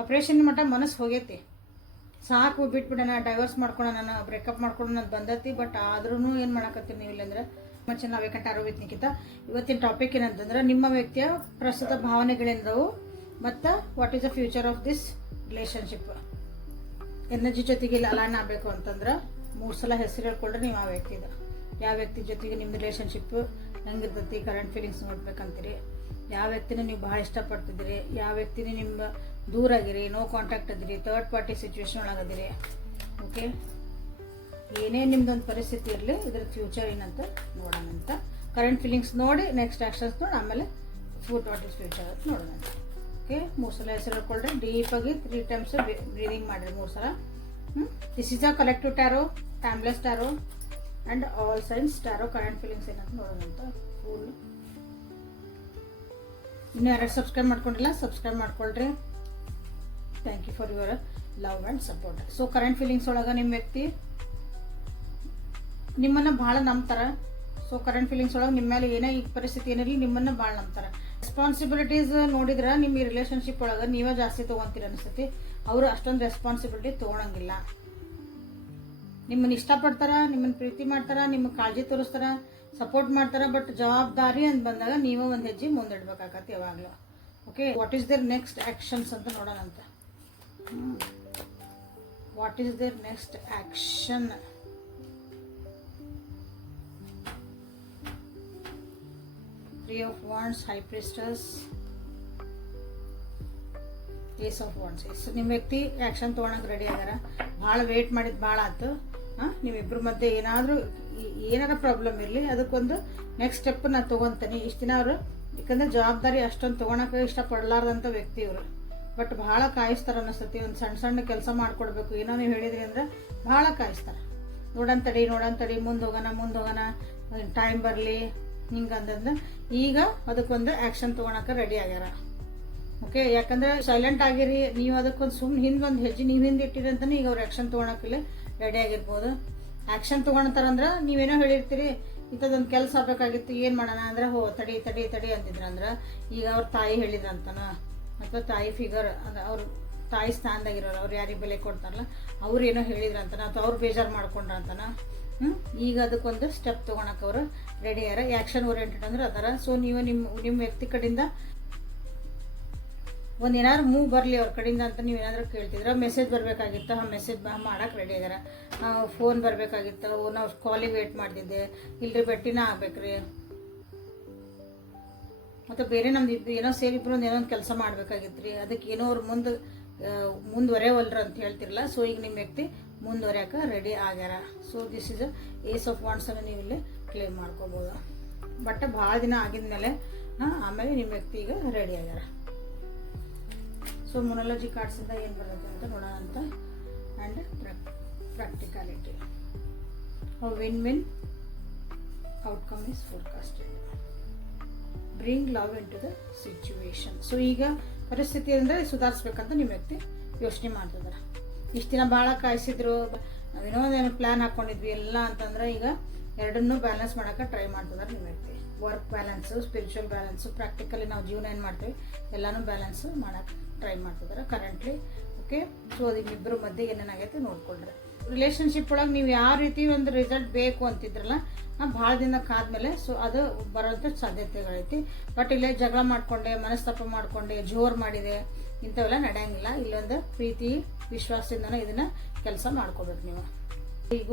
Separation ಮಟ್ಟ ಮನಸ್ಸು ಹೋಗೈತಿ, ಸಾಕು ಬಿಟ್ಬಿಡೋಣ, ಡೈವರ್ಸ್ ಮಾಡ್ಕೊಳೋಣ, ಬ್ರೇಕಪ್ ಮಾಡ್ಕೊಳೋಣ ಅಂತ ಬಂದೈತಿ. ಬಟ್ ಆದ್ರೂ ಏನು ಮಾಡಕತ್ತೀರಿ ನೀವು ಇಲ್ಲಂದ್ರೆ ಮಚ್ಚ ನಾವೇ ಕಂಟಾರೋ ನಿಖಿತ. ಇವತ್ತಿನ ಟಾಪಿಕ್ ಏನಂತಂದ್ರೆ ನಿಮ್ಮ ವ್ಯಕ್ತಿಯ ಪ್ರಸ್ತುತ ಭಾವನೆಗಳೇನದವು ಮತ್ತು what is the future of this relationship. Energy ಜೊತೆಗೆ ಅಲೈನ್ ಆಗಬೇಕು ಅಂತಂದ್ರೆ 3 ಸಲ ಹೆಸರು ಹೇಳ್ಕೊಳ್ರಿ ನೀವು ಆ ವ್ಯಕ್ತಿದ. ಯಾವ ವ್ಯಕ್ತಿ ಜೊತೆಗೆ ನಿಮ್ಮ ರಿಲೇಷನ್ಶಿಪ್ ಹೆಂಗಿರ್ತೈತಿ, ಕರೆಂಟ್ ಫೀಲಿಂಗ್ಸ್ ನೋಡ್ಬೇಕಂತೀರಿ, ಯಾವ ವ್ಯಕ್ತಿನ ನೀವು ಭಾಳ ಇಷ್ಟಪಡ್ತಿದ್ದೀರಿ, ಯಾವ ವ್ಯಕ್ತಿನ ನಿಮ್ಮ ದೂರ ಆಗಿರಿ, ನೋ ಕಾಂಟ್ಯಾಕ್ಟ್ ಅದಿರಿ, ಥರ್ಡ್ ಪಾರ್ಟಿ ಸಿಚುವೇಶನ್ ಒಳಗದಿರಿ. ಓಕೆ, ಏನೇ ನಿಮ್ದೊಂದು ಪರಿಸ್ಥಿತಿ ಇರಲಿ ಇದ್ರ ಫ್ಯೂಚರ್ ಏನಂತ ನೋಡೋಣ ಅಂತ. ಕರೆಂಟ್ ಫೀಲಿಂಗ್ಸ್ ನೋಡಿ ನೆಕ್ಸ್ಟ್ ಆ್ಯಕ್ಷನ್ಸ್ ನೋಡಿ ಆಮೇಲೆ ವಾಟ್ ಇಸ್ ಫ್ಯೂಚರ್ ಅಂತ ನೋಡೋಣ ಅಂತ. ಓಕೆ, 3 ಸಲ ಹೆಸರು ಹೇಳ್ಕೊಳ್ರಿ, ಡೀಪಾಗಿ 3 ಟೈಮ್ಸ್ ಬ್ರೀದಿಂಗ್ ಮಾಡಿರಿ 3 ಸಲ. This is a collective tarot, timeless tarot and all signs tarot. Current feelings ಏನಂತ ನೋಡೋಣ ಅಂತ. ಫುಲ್ ಇನ್ನೂ ಯಾರು ಸಬ್ಸ್ಕ್ರೈಬ್ ಮಾಡ್ಕೊಂಡಿಲ್ಲ ಸಬ್ಸ್ಕ್ರೈಬ್ ಮಾಡ್ಕೊಳ್ರಿ. Thank you for your love and support. So current feelings ಒಳಗೆ ನಿಮ್ಮ ವ್ಯಕ್ತಿ ನಿಮ್ಮನ್ನು ಭಾಳ ನಂಬ್ತಾರೆ. ಸೊ ಕರೆಂಟ್ ಫೀಲಿಂಗ್ಸ್ ಒಳಗೆ ನಿಮ್ಮ ಮೇಲೆ ಏನೇ ಈ ಪರಿಸ್ಥಿತಿ ಏನಿರಲಿ ನಿಮ್ಮನ್ನು ಭಾಳ ನಂಬ್ತಾರೆ. ರೆಸ್ಪಾನ್ಸಿಬಿಲಿಟೀಸ್ ನೋಡಿದ್ರೆ ನಿಮ್ಮ ಈ ರಿಲೇಷನ್ಶಿಪ್ ಒಳಗೆ ನೀವೇ ಜಾಸ್ತಿ ತೊಗೊತೀರ ಅನಿಸ್ತೈತಿ. ಅವರು ಅಷ್ಟೊಂದು ರೆಸ್ಪಾನ್ಸಿಬಿಲಿಟಿ ತೊಗೊಳಂಗಿಲ್ಲ. ನಿಮ್ಮನ್ನು ಇಷ್ಟಪಡ್ತಾರ, ನಿಮ್ಮನ್ನು ಪ್ರೀತಿ ಮಾಡ್ತಾರ, ನಿಮಗೆ ಕಾಳಜಿ ತೋರಿಸ್ತಾರ, ಸಪೋರ್ಟ್ ಮಾಡ್ತಾರ. ಬಟ್ ಜವಾಬ್ದಾರಿ ಅಂತ ಬಂದಾಗ ನೀವೇ ಒಂದು ಹೆಜ್ಜೆ ಮುಂದಿಡ್ಬೇಕಾಗತ್ತೆ ಯಾವಾಗಲೂ. Okay, what is there next actions ಅಂತ ನೋಡೋಣ ಅಂತ. What is there next action? Three of Wands, High Priestess, Ace of Wands. So ನಿಮ್ಮ ವ್ಯಕ್ತಿ ಆ್ಯಕ್ಷನ್ ತೊಗೊಳಕ್ಕೆ ರೆಡಿ ಆಗ್ಯಾರ. ಭಾಳ ವೇಟ್ ಮಾಡಿದ್ದು ಭಾಳ ಆಯ್ತು. ನೀವಿಬ್ಬರ ಮಧ್ಯೆ ಏನಾರ ಪ್ರಾಬ್ಲಮ್ ಇರಲಿ ಅದಕ್ಕೊಂದು ನೆಕ್ಸ್ಟ್ ಸ್ಟೆಪ್ ನಾನು ತೊಗೊತೀನಿ. ಇಷ್ಟು ದಿನ ಅವರು ಯಾಕಂದ್ರೆ ಜವಾಬ್ದಾರಿ ಅಷ್ಟೊಂದು ತೊಗೊಳಕ್ಕೆ ಇಷ್ಟಪಡಲಾರ್ದಂಥ ವ್ಯಕ್ತಿ ಇವರು. ಬಟ್ ಭಾಳ ಕಾಯಿಸ್ತಾರೆ ಅನ್ನಿಸ್ತತಿ. ಒಂದು ಸಣ್ಣ ಸಣ್ಣ ಕೆಲಸ ಮಾಡಿಕೊಡ್ಬೇಕು ಏನೋ ನೀವು ಹೇಳಿದ್ರಿ ಅಂದ್ರೆ ಭಾಳ ಕಾಯಿಸ್ತಾರೆ. ನೋಡಂತಡಿ ಮುಂದೆ ಹೋಗೋಣ, ಟೈಮ್ ಬರಲಿ ಹಿಂಗಂದ್ರೆ ಈಗ ಅದಕ್ಕೊಂದು ಆ್ಯಕ್ಷನ್ ತೊಗೊಳಕ್ಕೆ ರೆಡಿ ಆಗ್ಯಾರ. ಓಕೆ, ಯಾಕಂದ್ರೆ ಸೈಲೆಂಟ್ ಆಗಿರಿ ನೀವು, ಅದಕ್ಕೊಂದು ಸುಮ್ಮನೆ ಹಿಂದೊಂದು ಹೆಜ್ಜೆ ನೀವು ಹಿಂದೆ ಇಟ್ಟಿರಿ ಅಂತಾನೆ ಈಗ ಅವ್ರು ಆ್ಯಕ್ಷನ್ ತೊಗೊಳಕ್ಕಿಲ್ಲ ರೆಡಿ ಆಗಿರ್ಬೋದು. ಆ್ಯಕ್ಷನ್ ತೊಗೊಳತಾರಂದ್ರೆ ನೀವೇನೋ ಹೇಳಿರ್ತೀರಿ ಇಂಥದ್ದೊಂದು ಕೆಲಸ ಆಗಬೇಕಾಗಿತ್ತು, ಏನು ಮಾಡೋಣ ಅಂದ್ರೆ ತಡಿ ಅಂತಿದ್ರಂದ್ರೆ ಈಗ ಅವ್ರ ತಾಯಿ ಹೇಳಿದ್ರಂತನ ಅಥವಾ ತಾಯಿ ಫಿಗರ್ ಅಂದ್ರೆ ಅವ್ರ ತಾಯಿ ಸ್ಥಾನದಾಗಿರೋರು, ಅವ್ರು ಯಾರಿಗೆ ಬೆಲೆ ಕೊಡ್ತಾರಲ್ಲ ಅವ್ರು ಏನೋ ಹೇಳಿದ್ರಂತನ ಅಥವಾ ಅವ್ರು ಬೇಜಾರು ಮಾಡ್ಕೊಂಡ್ರಂತನ. ಈಗ ಅದಕ್ಕೊಂದು ಸ್ಟೆಪ್ ತೊಗೊಳಕ್ಕೆ ಅವರು ರೆಡಿ ಆಗ್ಯಾರ. ಆ್ಯಕ್ಷನ್ ಓರಿಯೆಂಟೆಡ್ ಅಂದ್ರೆ ಅದರ. ಸೊ ನೀವು ನಿಮ್ಮ ವ್ಯಕ್ತಿ ಕಡೆಯಿಂದ ಒಂದು ಏನಾದ್ರು ಮೂವ್ ಬರಲಿ ಅವ್ರ ಕಡೆಯಿಂದ ಅಂತ ನೀವು ಏನಾದರೂ ಕೇಳ್ತಿದ್ರೆ, ಮೆಸೇಜ್ ಬರಬೇಕಾಗಿತ್ತು, ಆ ಮೆಸೇಜ್ ಮಾಡೋಕೆ ರೆಡಿ ಆಗ್ಯಾರ. ಫೋನ್ ಬರಬೇಕಾಗಿತ್ತು, ನಾವು ಕಾಲಿಗೆ ವೇಟ್ ಮಾಡ್ತಿದ್ದೆ, ಇಲ್ಲರಿ ಭೇಟಿನ ಆಗ್ಬೇಕ್ರಿ, ಮತ್ತು ಬೇರೆ ನಮ್ದು ಏನೋ ಸೇರಿಬ್ರು ಒಂದು ಏನೋ ಒಂದು ಕೆಲಸ ಮಾಡ್ಬೇಕಾಗಿತ್ತು ರೀ, ಅದಕ್ಕೆ ಏನೋ ಅವ್ರು ಮುಂದುವರೆವಲ್ರ ಅಂತ ಹೇಳ್ತಿರಲ್ಲ. ಸೊ ಈಗ ನಿಮ್ಮ ವ್ಯಕ್ತಿ ಮುಂದುವರ್ಯಾಕ ರೆಡಿ ಆಗ್ಯಾರ. So this is a ace of wands ಅನ್ನು ನೀವು ಇಲ್ಲಿ ಕ್ಲೇಮ್ ಮಾಡ್ಕೋಬೋದು. ಬಟ್ ಭಾಳ ದಿನ ಆಗಿದ್ಮೇಲೆ ಆಮೇಲೆ ನಿಮ್ಮ ವ್ಯಕ್ತಿ ಈಗ ರೆಡಿ ಆಗ್ಯಾರ. ಸೊ ಮೊನಾಲಜಿ ಕಾರ್ಡ್ಸಿಂದ ಏನು ಬರುತ್ತೆ ಅಂತ ನೋಡೋಣ ಅಂತ. And practicality, win outcome is forecasted. Bring love into the situation. So ಈಗ ಪರಿಸ್ಥಿತಿ ಅಂದರೆ ಸುಧಾರಿಸ್ಬೇಕಂತ ನಿಮ್ಮ ವ್ಯಕ್ತಿ ಯೋಚನೆ ಮಾಡ್ತಿದ್ದಾರೆ. ಇಷ್ಟು ದಿನ ಭಾಳ ಕಾಯಿಸಿದ್ರು, ನಾವೇನೋ ಏನೋ ಪ್ಲ್ಯಾನ್ ಹಾಕ್ಕೊಂಡಿದ್ವಿ ಎಲ್ಲ ಅಂತಂದ್ರೆ ಈಗ ಎರಡನ್ನೂ ಬ್ಯಾಲೆನ್ಸ್ ಮಾಡೋಕೆ ಟ್ರೈ ಮಾಡ್ತಿದ್ದಾರೆ ನಿಮ್ಮ ವ್ಯಕ್ತಿ. Work balance, spiritual balance, practically ನಾವು ಜೀವನ ಏನು ಮಾಡ್ತೀವಿ ಎಲ್ಲನೂ ಬ್ಯಾಲೆನ್ಸು ಮಾಡೋಕ್ಕೆ ಟ್ರೈ ಮಾಡ್ತಿದ್ದಾರೆ ಕರೆಂಟ್ಲಿ. ಓಕೆ, ಸೊ ಅದು ಇಬ್ಬರ ಮಧ್ಯೆ ಏನೇನಾಗೈತೆ ನೋಡ್ಕೊಂಡ್ರೆ ರಿಲೇಷನ್ಶಿಪ್ ಒಳಗೆ ನೀವು ಯಾವ ರೀತಿ ಒಂದು ರಿಸಲ್ಟ್ ಬೇಕು ಅಂತಿದ್ರಲ್ಲ ಭಾಳ ದಿನಕ್ಕಾದ್ಮೇಲೆ ಸೊ ಅದು ಬರೋಂಥ ಸಾಧ್ಯತೆಗಳೈತಿ. ಬಟ್ ಇಲ್ಲೇ ಜಗಳ ಮಾಡಿಕೊಂಡೆ, ಮನಸ್ತಾಪ ಮಾಡಿಕೊಂಡೆ, ಜೋರು ಮಾಡಿದೆ ಇಂಥವೆಲ್ಲ ನಡೆಯಂಗಿಲ್ಲ. ಇಲ್ಲೊಂದು ಪ್ರೀತಿ ವಿಶ್ವಾಸದಿಂದನೇ ಇದನ್ನು ಕೆಲಸ ಮಾಡ್ಕೋಬೇಕು ನೀವು. ಈಗ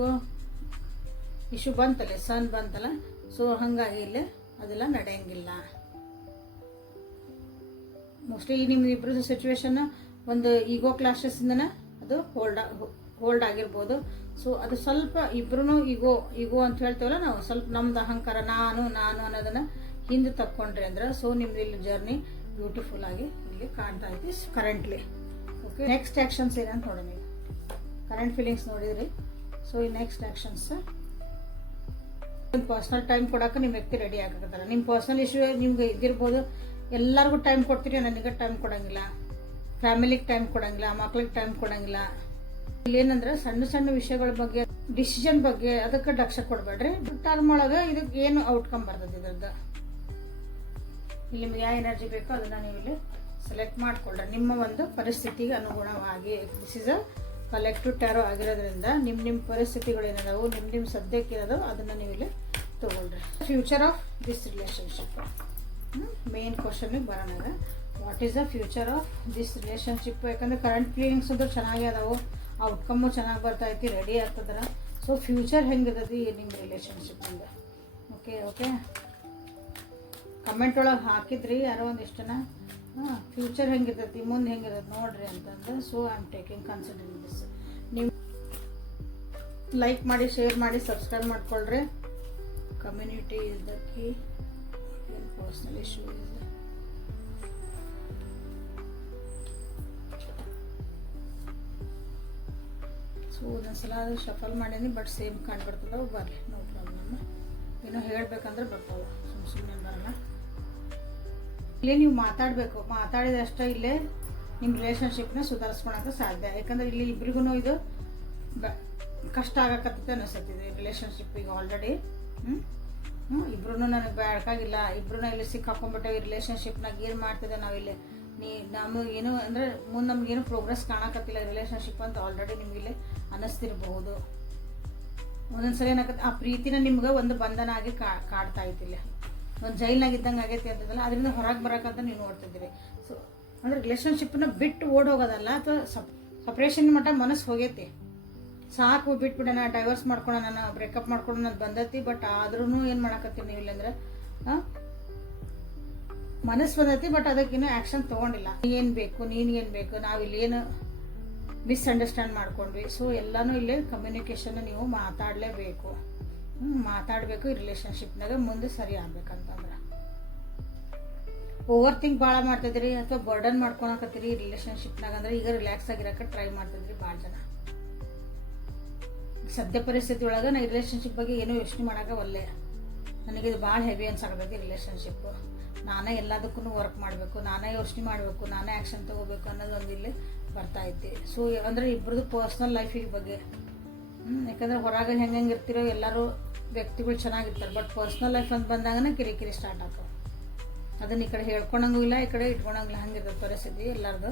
ಇಶ್ಯೂ ಬಂತಲ್ಲ, ಸನ್ ಬಂತಲ್ಲ, ಸೊ ಹಾಗಾಗಿ ಇಲ್ಲೇ ಅದೆಲ್ಲ ನಡೆಯಂಗಿಲ್ಲ. ಮೋಸ್ಟ್ಲಿ ನಿಮ್ಮ ಇಬ್ಬರು ಸಿಚುವೇಶನ್ ಒಂದು ಈಗೋ ಕ್ಲಾಶಸ್ಸಿಂದನೇ ಅದು ಹೋಲ್ಡ್ ಆಗಿರ್ಬೋದು. ಸೊ ಅದು ಸ್ವಲ್ಪ ಇಬ್ರು ಈಗೋ ಅಂತ ಹೇಳ್ತೇವಲ್ಲ ನಾವು, ಸ್ವಲ್ಪ ನಮ್ದು ಅಹಂಕಾರ ನಾನು ಅನ್ನೋದನ್ನು ಹಿಂದೆ ತಕ್ಕೊಂಡ್ರಿ ಅಂದ್ರೆ ಸೊ ನಿಮ್ದು ಇಲ್ಲಿ ಜರ್ನಿ ಬ್ಯೂಟಿಫುಲ್ ಆಗಿ ಇಲ್ಲಿ ಕಾಣ್ತಾ ಐತಿ ಕರೆಂಟ್ಲಿ. ಓಕೆ, ನೆಕ್ಸ್ಟ್ ಆ್ಯಕ್ಷನ್ಸ್ ಏನಂತ ನೋಡೋಣ. ನೀವು ಕರೆಂಟ್ ಫೀಲಿಂಗ್ಸ್ ನೋಡಿದ್ರಿ. ಸೊ ಈ ನೆಕ್ಸ್ಟ್ ಆ್ಯಕ್ಷನ್ಸ್ ನಿಮ್ಮ ಪರ್ಸ್ನಲ್ ಟೈಮ್ ಕೊಡೋಕೆ ನಿಮ್ಮ ವ್ಯಕ್ತಿ ರೆಡಿ ಆಗಕತ್ತಾರ. ನಿಮ್ಮ ಪರ್ಸ್ನಲ್ ಇಶ್ಯೂ ನಿಮ್ಗೆ ಇದಿರ್ಬೋದು, ಎಲ್ಲರಿಗೂ ಟೈಮ್ ಕೊಡ್ತೀರಿ, ನನಗೆ ಟೈಮ್ ಕೊಡೋಂಗಿಲ್ಲ, ಫ್ಯಾಮಿಲಿಗೆ ಟೈಮ್ ಕೊಡೋಂಗಿಲ್ಲ, ಮಕ್ಳಿಗೆ ಟೈಮ್ ಕೊಡೋಂಗಿಲ್ಲ. ಇಲ್ಲೇನಂದ್ರೆ ಸಣ್ಣ ಸಣ್ಣ ವಿಷಯಗಳ ಬಗ್ಗೆ, ಡಿಸಿಷನ್ ಬಗ್ಗೆ ಅದಕ್ಕೆ ಲಕ್ಷ್ಯ ಕೊಡಬೇಡ್ರಿ. ಟರ್ಮ್ ಒಳಗೆ ಇದಕ್ಕೆ ಏನು ಔಟ್ಕಮ್ ಬರ್ತದೆ ಇದ್ರದ್ದು. ಇಲ್ಲಿ ನಿಮ್ಗೆ ಯಾವ ಎನರ್ಜಿ ಬೇಕೋ ಅದನ್ನ ನೀವು ಇಲ್ಲಿ ಸೆಲೆಕ್ಟ್ ಮಾಡಿಕೊಳ್ಳ್ರೆ ನಿಮ್ಮ ಒಂದು ಪರಿಸ್ಥಿತಿಗೆ ಅನುಗುಣವಾಗಿ. This is a collective tarot ಆಗಿರೋದ್ರಿಂದ ನಿಮ್ಮ ಪರಿಸ್ಥಿತಿಗಳೇನದಾವು, ನಿಮ್ಮ ಸದ್ಯಕ್ಕೆ ಇರೋದು ಅದನ್ನು ನೀವು ಇಲ್ಲಿ ತೊಗೊಳ್ರಿ. Future of this relationship main ಕ್ವಶನ್ಗೆ ಬರೋಣ. What is the future of this relationship? ಯಾಕಂದರೆ ಕರೆಂಟ್ ಫೀಲಿಂಗ್ಸ್ ಅಂದ್ರೆ ಚೆನ್ನಾಗಿ ಅದಾವು, ಔಟ್ಕಮ್ಮು ಚೆನ್ನಾಗಿ ಬರ್ತೈತಿ, ರೆಡಿ ಆಗ್ತದ್ರ. ಸೊ ಫ್ಯೂಚರ್ ಹೆಂಗಿರ್ತೈತಿ ನಿಮ್ಮ ರಿಲೇಷನ್ಶಿಪ್ಪಿಂದ? ಓಕೆ ಕಮೆಂಟ್ ಒಳಗೆ ಹಾಕಿದ್ರಿ ಯಾರೋ ಒಂದಿಷ್ಟು ಜನ. ಫ್ಯೂಚರ್ ಹೆಂಗಿರ್ತೈತಿ, ಮುಂದೆ ಹೆಂಗಿರ್ತೈತಿ ನೋಡ್ರಿ ಅಂತಂದ್ರೆ. So I am taking considering this. ನೀವು ಲೈಕ್ ಮಾಡಿ, ಶೇರ್ ಮಾಡಿ, ಸಬ್ಸ್ಕ್ರೈಬ್ ಮಾಡ್ಕೊಳ್ರಿ. Community is the key, personal issue is the. So ಒಂದೊಂದ್ಸಲ ಅದು ಶಫಲ್ ಮಾಡೀನಿ, ಬಟ್ ಸೇಮ್ ಕಂಡುಬಿಡ್ತದವು. ಬರಲಿ, ನೋ ಪ್ರಾಬ್ಲಮ್. ಏನೋ ಹೇಳ್ಬೇಕಂದ್ರೆ ಬರ್ತಾವೆ, ಸುಮ್ಮನೆ ಬರಲ್ಲ. ಇಲ್ಲೇ ನೀವು ಮಾತಾಡಬೇಕು, ಮಾತಾಡಿದಷ್ಟೇ ಇಲ್ಲೇ ನಿಮ್ಮ ರಿಲೇಷನ್ಶಿಪ್ನ ಸುಧಾರಿಸ್ಕೊಳಕ್ಕೆ ಸಾಧ್ಯ. ಯಾಕಂದ್ರೆ ಇಲ್ಲಿ ಇಬ್ರಿಗೂ ಇದು ಕಷ್ಟ ಆಗಕತ್ತೆ ಅನಿಸುತ್ತಿದೆ ರಿಲೇಷನ್ಶಿಪ್ಪಿಗೆ ಆಲ್ರೆಡಿ. ಇಬ್ರು ನನಗೆ ಬೇಕಾಗಿಲ್ಲ, ಇಬ್ರು ಇಲ್ಲಿ ಸಿಕ್ಕಾಕೊಂಡ್ಬಿಟ್ಟೇವಿ ರಿಲೇಷನ್ಶಿಪ್ನಾಗ. ಏನು ಮಾಡ್ತಿದ್ದೆ ನಾವಿಲ್ಲಿ, ನಮಗೆ ಏನು ಅಂದರೆ ಮುಂದೆ ನಮಗೇನು ಪ್ರೋಗ್ರೆಸ್ ಕಾಣಕತ್ತಿಲ್ಲ ರಿಲೇಷನ್ಶಿಪ್ ಅಂತ ಆಲ್ರೆಡಿ ನಿಮಗಿಲ್ಲಿ ಅನ್ನಿಸ್ತಿರ್ಬಹುದು. ಒಂದೊಂದ್ಸಲ ಏನಾಗತ್ತೆ, ಆ ಪ್ರೀತಿನ ನಿಮ್ಗೆ ಒಂದು ಬಂಧನ ಆಗಿ ಕಾಡ್ತಾ ಐತಿಲ್ಲ, ಒಂದು ಜೈಲ್ನಾಗ ಇದ್ದಂಗೆ ಆಗೈತಿ ಅಂತದಲ್ಲ, ಅದರಿಂದ ಹೊರಗೆ ಬರೋಕ್ಕಂತ ನೀವು ನೋಡ್ತಿದ್ದೀರಿ. ಸೊ ಅಂದರೆ ರಿಲೇಷನ್ಶಿಪ್ನ ಬಿಟ್ಟು ಓಡ್ ಹೋಗೋದಲ್ಲ, ಅಥವಾ ಸಪ್ರೇಷನ್ ಮಟ್ಟ ಮನಸ್ಸು ಹೋಗೈತಿ, ಸಾಕು ಬಿಟ್ಬಿಡೋಣ, ಡೈವರ್ಸ್ ಮಾಡ್ಕೊಳೋಣ, ಬ್ರೇಕಪ್ ಮಾಡ್ಕೊಂಡು ನಾನು ಬಂದೈತಿ. ಬಟ್ ಆದ್ರೂ ಏನು ಮಾಡಕತ್ತೀನಿ ನೀವು ಇಲ್ಲಂದ್ರೆ ಮನಸ್ಸು ಬಂದೈತಿ, ಬಟ್ ಅದಕ್ಕಿನ್ನೂ ಆ್ಯಕ್ಷನ್ ತೊಗೊಂಡಿಲ್ಲ. ಏನು ಬೇಕು, ನೀನು ಬೇಕು, ನಾವಿಲ್ಲಿ ಏನು ಮಿಸ್ಅಂಡರ್ಸ್ಟ್ಯಾಂಡ್ ಮಾಡ್ಕೊಂಡ್ವಿ. ಸೊ ಎಲ್ಲನೂ ಇಲ್ಲೇ ಕಮ್ಯುನಿಕೇಷನ್ ನೀವು ಮಾತಾಡಲೇಬೇಕು. ಮಾತಾಡಬೇಕು ಈ ರಿಲೇಷನ್ಶಿಪ್ನಾಗ ಮುಂದೆ ಸರಿ ಆಗ್ಬೇಕಂತಂದ್ರೆ. ಓವರ್ ಥಿಂಕ್ ಭಾಳ ಮಾಡ್ತಿದ್ರಿ ಅಥವಾ ಬರ್ಡನ್ ಮಾಡ್ಕೊಳಕತ್ತೀರಿ ರಿಲೇಷನ್ಶಿಪ್ನಾಗ ಅಂದ್ರೆ ಈಗ ರಿಲ್ಯಾಕ್ಸ್ ಆಗಿರಕ್ಕೆ ಟ್ರೈ ಮಾಡ್ತಿದ್ರಿ ಭಾಳ ಜನ. ಸದ್ಯ ಪರಿಸ್ಥಿತಿ ಒಳಗೆ ನಾ ರಿಲೇಷನ್ಶಿಪ್ ಬಗ್ಗೆ ಏನೋ ಯೋಚನೆ ಮಾಡೋಕೆ ಒಲ್ಲೆ, ನನಗಿದು ಭಾಳ ಹೆವಿ ಅನ್ಸಾಕತೈತಿ ರಿಲೇಷನ್ಶಿಪ್. ನಾನೇ ಎಲ್ಲದಕ್ಕೂ ವರ್ಕ್ ಮಾಡಬೇಕು, ನಾನೇ ಯೋಚನೆ ಮಾಡಬೇಕು, ನಾನೇ ಆ್ಯಕ್ಷನ್ ತೊಗೋಬೇಕು ಅನ್ನೋದು ಒಂದು ಇಲ್ಲಿ ಬರ್ತಾ ಐತಿ. ಸೊ ಅಂದರೆ ಇಬ್ಬರದು ಪರ್ಸ್ನಲ್ ಲೈಫಿಗೆ ಬಗ್ಗೆ. ಯಾಕಂದ್ರೆ ಹೊರಗೆ ಹೆಂಗೆ ಇರ್ತಿರೋ ಎಲ್ಲರೂ ವ್ಯಕ್ತಿಗಳು ಚೆನ್ನಾಗಿರ್ತಾರೆ, ಬಟ್ ಪರ್ಸ್ನಲ್ ಲೈಫ್ ಅಂತ ಬಂದಾಗನೇ ಕಿರಿಕಿರಿ ಸ್ಟಾರ್ಟ್ ಆಗ್ತವೆ. ಅದನ್ನ ಈ ಕಡೆ ಹೇಳ್ಕೊಳಂಗೂ ಇಲ್ಲ, ಈ ಕಡೆ ಇಟ್ಕೊಳಂಗಿಲ್ಲ, ಹಂಗಿರ್ತದೆ ಪರಿಸ್ಥಿತಿ ಎಲ್ಲರದು,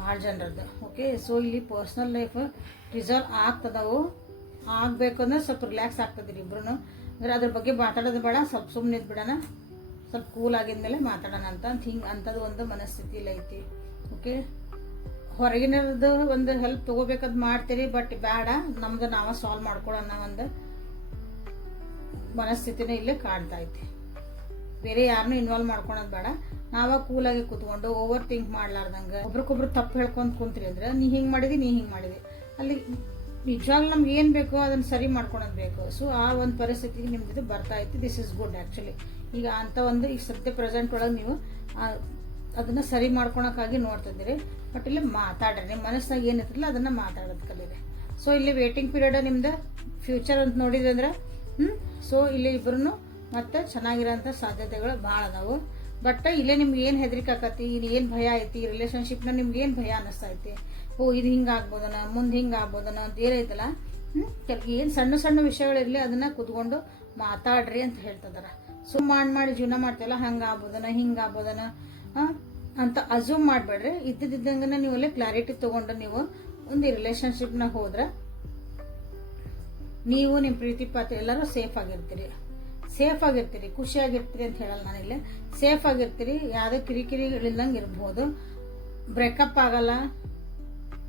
ಭಾಳ ಜನರದ್ದು. ಓಕೆ, ಸೊ ಇಲ್ಲಿ ಪರ್ಸ್ನಲ್ ಲೈಫ್ ರಿಸಾಲ್ವ್ ಆಗ್ತದವು. ಆಗಬೇಕು ಅಂದ್ರೆ ಸ್ವಲ್ಪ ರಿಲ್ಯಾಕ್ಸ್ ಆಗ್ತದ್ರಿ ಇಬ್ರು. ಅಂದ್ರೆ ಅದ್ರ ಬಗ್ಗೆ ಮಾತಾಡೋದು ಬೇಡ, ಸ್ವಲ್ಪ ಸುಮ್ಮನೆ ಇದ್ಬಿಡೋಣ, ಸ್ವಲ್ಪ ಕೂಲ್ ಆಗಿದ್ಮೇಲೆ ಮಾತಾಡೋಣ ಅಂತ ಹಿಂಗೆ ಅಂಥದ್ದು ಒಂದು ಮನಸ್ಥಿತಿ ಇಲ್ಲ ಐತಿ. ಓಕೆ, ಹೊರಗಿನದು ಒಂದು ಹೆಲ್ಪ್ ತೊಗೋಬೇಕಂತ ಮಾಡ್ತೀರಿ, ಬಟ್ ಬೇಡ, ನಮ್ದು ನಾವ ಸಾಲ್ವ್ ಮಾಡ್ಕೊಳ್ಳೋಣ ಒಂದು ಮನಸ್ಥಿತಿನ ಇಲ್ಲೇ ಕಾಡ್ತಾ ಐತಿ. ಬೇರೆ ಯಾರನ್ನೂ ಇನ್ವಾಲ್ವ್ ಮಾಡ್ಕೊಳೋದು ಬೇಡ, ನಾವ ಕೂಲಾಗಿ ಕೂತ್ಕೊಂಡು ಓವರ್ ಥಿಂಕ್ ಮಾಡ್ಲಾರ್ದಂಗೆ ಒಬ್ರಿಗೊಬ್ರು ತಪ್ಪು ಹೇಳ್ಕೊಂಡು ಕುಂತ್ರಿ ಅಂದ್ರೆ ನೀ ಹಿಂಗೆ ಮಾಡಿದಿ, ನೀ ಹಿಂಗೆ ಮಾಡಿದಿ, ಅಲ್ಲಿ ನಿಜವಾಗ್ಲೂ ನಮ್ಗೆ ಏನು ಬೇಕೋ ಅದನ್ನು ಸರಿ ಮಾಡ್ಕೊಳೋದು ಬೇಕು. ಸೊ ಆ ಒಂದು ಪರಿಸ್ಥಿತಿಗೆ ನಿಮ್ದು ಬರ್ತಾ ಐತಿ. This is good actually. ಈಗ ಅಂಥ ಒಂದು ಈಗ ಸದ್ಯ ಪ್ರೆಸೆಂಟ್ ಒಳಗೆ ನೀವು ಅದನ್ನು ಸರಿ ಮಾಡ್ಕೊಳಕ್ಕಾಗಿ ನೋಡ್ತಿದ್ದೀರಿ. ಬಟ್ ಇಲ್ಲಿ ಮಾತಾಡ್ರಿ, ನಿಮ್ಮ ಮನಸ್ಸಾಗ ಏನಿರ್ತಲ್ಲ ಅದನ್ನು ಮಾತಾಡೋದು ಕಲೀರಿ. ಸೊ ಇಲ್ಲಿ ವೇಟಿಂಗ್ ಪೀರಿಯಡ್ ನಿಮ್ದು ಫ್ಯೂಚರ್ ಅಂತ ನೋಡಿದ್ವಿ ಅಂದ್ರೆ ಸೊ ಇಲ್ಲಿ ಇಬ್ರು ಮತ್ತೆ ಚೆನ್ನಾಗಿರೋಂಥ ಸಾಧ್ಯತೆಗಳು ಭಾಳ ಅದಾವು. ಬಟ್ ಇಲ್ಲೇ ನಿಮ್ಗೆ ಏನು ಹೆದರಿಕೆ ಆಕತಿ, ಇದು ಏನು ಭಯ ಐತಿ, ಈ ರಿಲೇಷನ್ಶಿಪ್ನ ನಿಮ್ಗೆ ಏನು ಭಯ ಅನ್ನಿಸ್ತಾ ಐತಿ, ಓ ಇದು ಹಿಂಗೆ ಆಗ್ಬೋದನ, ಮುಂದೆ ಹಿಂಗೆ ಆಗ್ಬೋದನ ಅಂತ ಏನೈತಲ್ಲ, ಏನು ಸಣ್ಣ ಸಣ್ಣ ವಿಷಯಗಳಿರಲಿ ಅದನ್ನ ಕುತ್ಕೊಂಡು ಮಾತಾಡ್ರಿ ಅಂತ ಹೇಳ್ತಿದಾರ. ಸೊ ಮಾಡಿ ಜೀವನ ಮಾಡ್ತೀವಲ್ಲ, ಹಂಗೆ ಆಗ್ಬೋದನ, ಹಿಂಗೆ ಆಗ್ಬೋದನ ಅಂತ ಅಸ್ಯೂಮ್ ಮಾಡಬೇಡ್ರಿ. ಇದ್ದಿದ್ದಂಗೆ ನೀವು ಅಲ್ಲೇ ಕ್ಲಾರಿಟಿ ತೊಗೊಂಡು ನೀವು ಒಂದು ರಿಲೇಷನ್ಶಿಪ್ನಾಗ ಹೋದ್ರೆ ನೀವು ನಿಮ್ಮ ಪ್ರೀತಿ ಪಾತ್ರ ಎಲ್ಲರೂ ಸೇಫ್ ಆಗಿರ್ತೀರಿ, ಖುಷಿಯಾಗಿರ್ತೀರಿ ಅಂತ ಹೇಳಲ್ಲ ನಾನಿಲ್ಲಿ. ಸೇಫ್ ಆಗಿರ್ತೀರಿ, ಯಾವುದೇ ಕಿರಿಕಿರಿಗಳಿಲ್ಲಂಗೆ ಇರ್ಬೋದು. ಬ್ರೇಕಪ್ ಆಗಲ್ಲ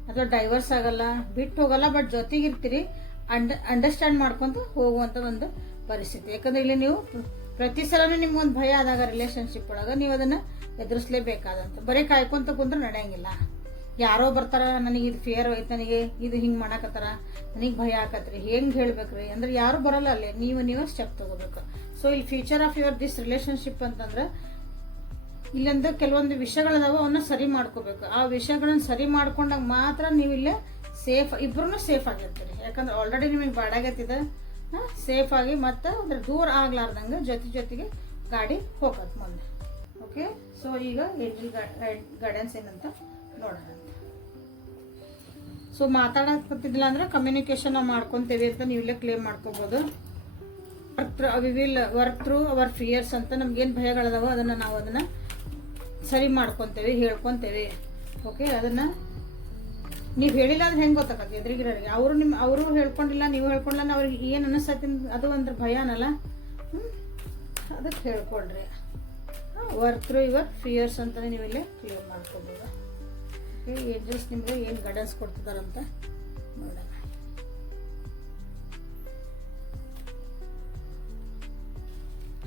ಅಥವಾ ಡೈವರ್ಸ್ ಆಗಲ್ಲ, ಬಿಟ್ಟು ಹೋಗಲ್ಲ, ಬಟ್ ಜೊತೆಗಿರ್ತೀರಿ, ಅಂಡರ್ಸ್ಟ್ಯಾಂಡ್ ಮಾಡ್ಕೊಂತ ಹೋಗುವಂಥ ಒಂದು ಪರಿಸ್ಥಿತಿ. ಯಾಕಂದ್ರೆ ಇಲ್ಲಿ ನೀವು ಪ್ರತಿ ಸಲನೂ ನಿಮ್ಗೊಂದು ಭಯ ಆದಾಗ ರಿಲೇಷನ್ಶಿಪ್ ಒಳಗೆ ನೀವು ಅದನ್ನು ಎದುರಿಸಲೇಬೇಕಾದಂತ. ಬರೀ ಕಾಯ್ಕೊಂತ ಕುಂದ್ರೆ ನಡೆಯಂಗಿಲ್ಲ. ಯಾರೋ ಬರ್ತಾರ, ನನಗೆ ಇದು ಫಿಯರ್ ಐತೆ, ನನಗೆ ಇದು ಹಿಂಗೆ ಮಾಡಾಕತ್ತಾರ, ನನಗೆ ಭಯ ಆಕತ್ರಿ, ಹೆಂಗೆ ಹೇಳ್ಬೇಕ್ರಿ ಅಂದ್ರೆ ಯಾರು ಬರಲ್ಲ ಅಲ್ಲಿ, ನೀವು ಸ್ಟೆಪ್ ತಗೋಬೇಕು. ಸೊ ಇಲ್ಲಿ future of your this relationship ಅಂತಂದ್ರೆ ಇಲ್ಲೊಂದು ಕೆಲವೊಂದು ವಿಷಯಗಳದಾವ, ಅವನ್ನ ಸರಿ ಮಾಡ್ಕೋಬೇಕು. ಆ ವಿಷಯಗಳನ್ನ ಸರಿ ಮಾಡ್ಕೊಂಡಾಗ ಮಾತ್ರ ನೀವು ಇಲ್ಲೇ ಇಬ್ರು ಸೇಫ್ ಆಗಿರ್ತೀರಿ. ಯಾಕಂದ್ರೆ ಆಲ್ರೆಡಿ ನಿಮಗೆ ಬಾಡಾಗತ್ತಿದೆ, ಸೇಫ್ ಆಗಿ ಮತ್ತೆ ಅಂದ್ರೆ ದೂರ ಆಗ್ಲಾರ್ದಂಗೆ ಜೊತೆಗೆ ಗಾಡಿ ಹೋಗತ್ ಮುಂದೆ. ಓಕೆ, ಸೊ ಈಗ ಏಂಜಲ್ ಗೈಡೆನ್ಸ್ ಏನಂತ ನೋಡೋಣ. ಸೊ ಮಾತಾಡಕತ್ತಿದ್ದಿಲ್ಲ ಅಂದ್ರೆ ಕಮ್ಯುನಿಕೇಶನ್ ಮಾಡ್ಕೊಂತೇವೆ ಅಂತ ನೀವು ಇಲ್ಲೇ ಕ್ಲೇಮ್ ಮಾಡ್ಕೋಬಹುದು. ವರ್ಕ್ ಥ್ರೂ ಅವರ್ ಫಿಯರ್ಸ್ ಅಂತ ನಮ್ಗೇನು ಭಯಗಳದಾವೋ ಅದನ್ನ ಸರಿ ಮಾಡ್ಕೊತೇವೆ, ಹೇಳ್ಕೊತೇವೆ. ಓಕೆ, ಅದನ್ನು ನೀವು ಹೇಳಿಲ್ಲ ಅಂದ್ರೆ ಹೆಂಗೆ ಗೊತ್ತಾಗತ್ತೆ ಎದುರಿಗಿರೋರಿಗೆ? ಅವರು ಹೇಳ್ಕೊಂಡಿಲ್ಲ, ನೀವು ಹೇಳ್ಕೊಂಡಿಲ್ಲ, ಅವ್ರಿಗೆ ಏನು ಅನಿಸ್ತೈತಿ ಅದು ಅಂದ್ರೆ ಭಯ ಅನ್ನಲ್ಲ. ಅದಕ್ಕೆ ಹೇಳ್ಕೊಡ್ರಿ. ವರ್ಕ್ ಥ್ರೂ ಯುವರ್ ಫಿಯರ್ಸ್ ಅಂತಲೇ ನೀವು ಇಲ್ಲೇ ಕ್ಲಿಯರ್ ಮಾಡ್ಕೊಬೋದು. ಓಕೆ, ಏಂಜಲ್ಸ್ ನಿಮಗೆ ಏನು ಗೈಡೆನ್ಸ್ ಕೊಡ್ತಿದಾರಂತ ನೋಡೋಣ.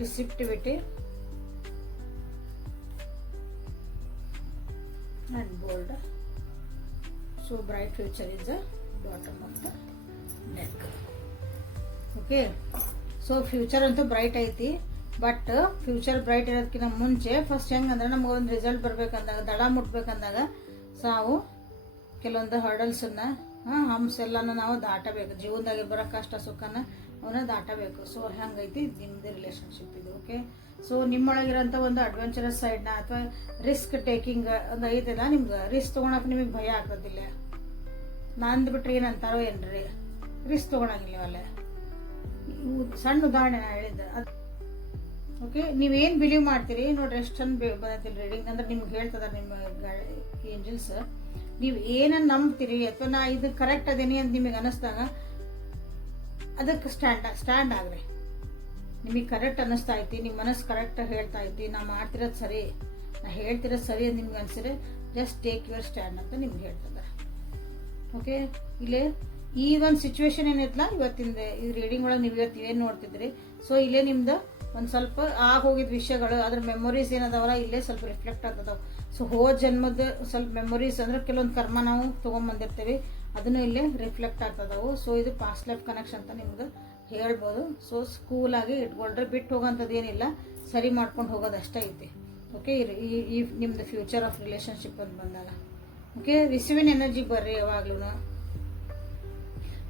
ರಿಸಿಪ್ಟಿವಿಟಿ and bold. So bright future is the bottom of the deck. Okay, so future ಅಂತೂ ಬ್ರೈಟ್ ಐತಿ. ಬಟ್ ಫ್ಯೂಚರ್ ಬ್ರೈಟ್ ಇರೋದಕ್ಕಿಂತ ಮುಂಚೆ ಫಸ್ಟ್ ಹೆಂಗಂದ್ರೆ ನಮಗೊಂದು ರಿಸಲ್ಟ್ ಬರ್ಬೇಕಂದಾಗ, ದಡ ಮುಟ್ಬೇಕಂದಾಗ ನಾವು ಕೆಲವೊಂದು ಹರ್ಡಲ್ಸನ್ನ ಹಂಪ್ಸ್ ಎಲ್ಲನ ನಾವು ದಾಟಬೇಕು. ಜೀವನದಾಗೆ ಬರೋ ಕಷ್ಟ ಸುಖನ ಅವನ್ನ ದಾಟಬೇಕು. ಸೊ ಹೆಂಗೈತಿ ನಿಮ್ಮದು ರಿಲೇಷನ್ಶಿಪ್ ಇದು. ಓಕೆ, ಸೊ ನಿಮ್ಮೊಳಗಿರೋಂಥ ಒಂದು ಅಡ್ವೆಂಚರಸ್ ಸೈಡ್ನ ಅಥವಾ ರಿಸ್ಕ್ ಟೇಕಿಂಗ್ ಒಂದು ಐತಿಲ್ಲ, ನಿಮ್ಗೆ ರಿಸ್ಕ್ ತೊಗೊಳಕ್ಕೆ ನಿಮಗೆ ಭಯ ಆಗ್ತದಿಲ್ಲ. ನಂದು ಬಿಟ್ರೆ ಏನಂತಾರೋ ಏನ್ರಿ, ರಿಸ್ಕ್ ತೊಗೊಳಂಗಿಲ್ಲ ಅಲ್ಲೇ. ಸಣ್ಣ ಉದಾಹರಣೆ ನಾ ಹೇಳಿದ್ದೆ ಅದು. ಓಕೆ, ನೀವೇನು ಬಿಲೀವ್ ಮಾಡ್ತೀರಿ ನೋಡ್ರಿ, ಎಷ್ಟು ಚಂದ ಬಂದೈತಿಲ್ಲ ರೀಡಿಂಗ್. ಅಂದ್ರೆ ನಿಮ್ಗೆ ಹೇಳ್ತದ ನಿಮ್ಮ ಏಂಜಲ್ಸ್, ನೀವು ಏನನ್ನು ನಂಬ್ತೀರಿ ಅಥವಾ ನಾ ಇದು ಕರೆಕ್ಟ್ ಅದೇನಿ ಅಂತ ನಿಮಗೆ ಅನ್ನಿಸ್ದಾಗ ಅದಕ್ಕೆ ಸ್ಟ್ಯಾಂಡ್ ಆಗ್ರಿ. ನಿಮಗೆ ಕರೆಕ್ಟ್ ಅನ್ನಿಸ್ತಾ ಐತಿ, ನಿಮ್ಮ ಮನಸ್ಸು ಕರೆಕ್ಟ್ ಹೇಳ್ತಾ ಐತಿ, ನಾ ಮಾಡ್ತಿರೋದು ಸರಿ, ನಾ ಹೇಳ್ತಿರೋದು ಸರಿ ಅಂತ ನಿಮ್ಗೆ ಅನ್ಸಿದ್ರೆ ಜಸ್ಟ್ ಟೇಕ್ ಯುವರ್ ಸ್ಟ್ಯಾಂಡ್ ಅಂತ ನಿಮ್ಗೆ ಹೇಳ್ತದೆ. ಓಕೆ, ಇಲ್ಲೇ ಈ ಒಂದು ಸಿಚುವೇಶನ್ ಏನೈತಲ್ಲ ಇವತ್ತಿಂದ ಈ ರೀಡಿಂಗ್ ಒಳಗೆ ನೀವು ಇವತ್ತು ಏನು ನೋಡ್ತಿದ್ರಿ, ಸೊ ಇಲ್ಲೇ ನಿಮ್ದು ಒಂದು ಸ್ವಲ್ಪ ಹೋಗಿದ ವಿಷಯಗಳು, ಅದ್ರ ಮೆಮೊರೀಸ್ ಏನದಾವಲ್ಲ ಇಲ್ಲೇ ಸ್ವಲ್ಪ ರಿಫ್ಲೆಕ್ಟ್ ಆಗ್ತದವು. ಸೊ ಹೋದ ಜನ್ಮದ ಸ್ವಲ್ಪ ಮೆಮೊರೀಸ್ ಅಂದ್ರೆ ಕೆಲವೊಂದು ಕರ್ಮ ನಾವು ತೊಗೊಂಬಂದಿರ್ತೀವಿ, ಅದನ್ನು ಇಲ್ಲೇ ರಿಫ್ಲೆಕ್ಟ್ ಆಗ್ತದವು. ಸೊ ಇದು ಪಾಸ್ಟ್ ಲೈಫ್ ಕನೆಕ್ಷನ್ ಅಂತ ನಿಮ್ಗೆ ಹೇಳ್ಬೋದು. ಸೊ ಸ್ಕೂಲಾಗಿ ಇಟ್ಕೊಳ್ರಿ, ಬಿಟ್ಟು ಹೋಗೋಂಥದ್ದು ಏನಿಲ್ಲ, ಸರಿ ಮಾಡ್ಕೊಂಡು ಹೋಗೋದಷ್ಟೇ ಐತಿ. ಓಕೆ, ಈ ನಿಮ್ದು ಫ್ಯೂಚರ್ ಆಫ್ ರಿಲೇಷನ್ಶಿಪ್ ಅಂತ ಬಂದಾಗ ಓಕೆ, ರಿಸೀವಿಂಗ್ ಎನರ್ಜಿ ಬರ್ರಿ ಯಾವಾಗ್ಲೂ.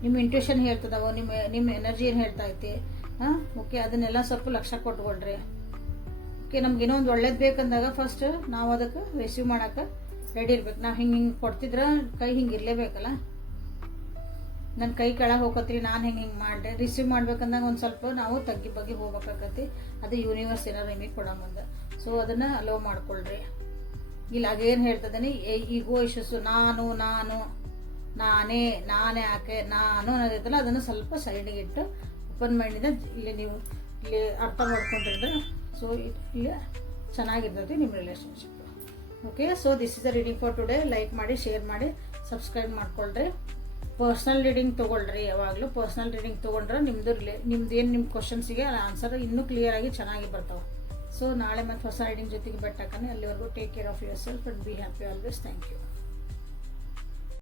ನಿಮ್ಮ ಇಂಟ್ಯೂಷನ್ ಹೇಳ್ತದವು, ನಿಮ್ಮ ಎನರ್ಜಿ ಏನು ಹೇಳ್ತಾ ಐತಿ. ಓಕೆ, ಅದನ್ನೆಲ್ಲ ಸ್ವಲ್ಪ ಲಕ್ಷ್ಯ ಕೊಟ್ಕೊಳ್ರಿ. ಓಕೆ, ನಮ್ಗೇನೋ ಒಂದು ಒಳ್ಳೇದು ಬೇಕಂದಾಗ ಫಸ್ಟ್ ನಾವು ಅದಕ್ಕೆ ರಿಸೀವ್ ಮಾಡೋಕೆ ರೆಡಿ ಇರ್ಬೇಕು. ನಾವು ಹಿಂಗೆ ಕೊಡ್ತಿದ್ರೆ ಕೈ ಹಿಂಗೆ ಇರಲೇಬೇಕಲ್ಲ. ನನ್ನ ಕೈ ಕೆಳಗೆ ಹೋಗತ್ರಿ, ನಾನು ಹಿಂಗೆ ಮಾಡಿದೆ, ರಿಸೀವ್ ಮಾಡ್ಬೇಕಂದಾಗ ಒಂದು ಸ್ವಲ್ಪ ನಾವು ತಗ್ಗಿ ಬಗ್ಗೆ ಹೋಗ್ಬೇಕಾಗತ್ತಿ. ಅದು ಯೂನಿವರ್ಸ್ ಏನಾರು ನಿಮಗೆ ಕೊಡಂಬಂದ. ಸೊ ಅದನ್ನು ಅಲೋ ಮಾಡ್ಕೊಳ್ರಿ. ಇಲ್ಲ ಅದೇನು ಹೇಳ್ತದೇನೆ ಈಗೋ ಇಶ್ಯೂಸು, ನಾನೇ ಯಾಕೆ ನಾನು ಅನ್ನೋದೈತಲ್ಲ, ಅದನ್ನು ಸ್ವಲ್ಪ ಸೈಡಿಗೆ ಇಟ್ಟು ಓಪನ್ ಮೈಂಡಿಂದ ಇಲ್ಲಿ ಅರ್ಥ ಮಾಡ್ಕೊಂಡಿದ್ರೆ ಸೊ ಇಲ್ಲಿ ಚೆನ್ನಾಗಿರ್ತೈತಿ ನಿಮ್ಮ relationship. Okay, so this is the reading for today. Like ಮಾಡಿ, ಶೇರ್ ಮಾಡಿ, ಸಬ್ಸ್ಕ್ರೈಬ್ ಮಾಡ್ಕೊಳ್ರಿ. ಪರ್ಸ್ನಲ್ ರೀಡಿಂಗ್ ತೊಗೊಳ್ರಿ. ಯಾವಾಗಲೂ ಪರ್ಸ್ನಲ್ ರೀಡಿಂಗ್ ತೊಗೊಂಡ್ರೆ ನಿಮ್ಮದು ಏನು ನಿಮ್ಮ ಕ್ವಶನ್ಸಿಗೆ ಆನ್ಸರ್ ಇನ್ನೂ ಕ್ಲಿಯರಾಗಿ ಚೆನ್ನಾಗಿ ಬರ್ತಾವೆ. ಸೊ ನಾಳೆ ಮತ್ತೆ ಹೊಸ ರೀಡಿಂಗ್ ಜೊತೆಗೆ ಬೆಟ್ಟಾಕನೆ. ಅಲ್ಲಿವರೆಗೂ take care of yourself and be happy always. Thank you.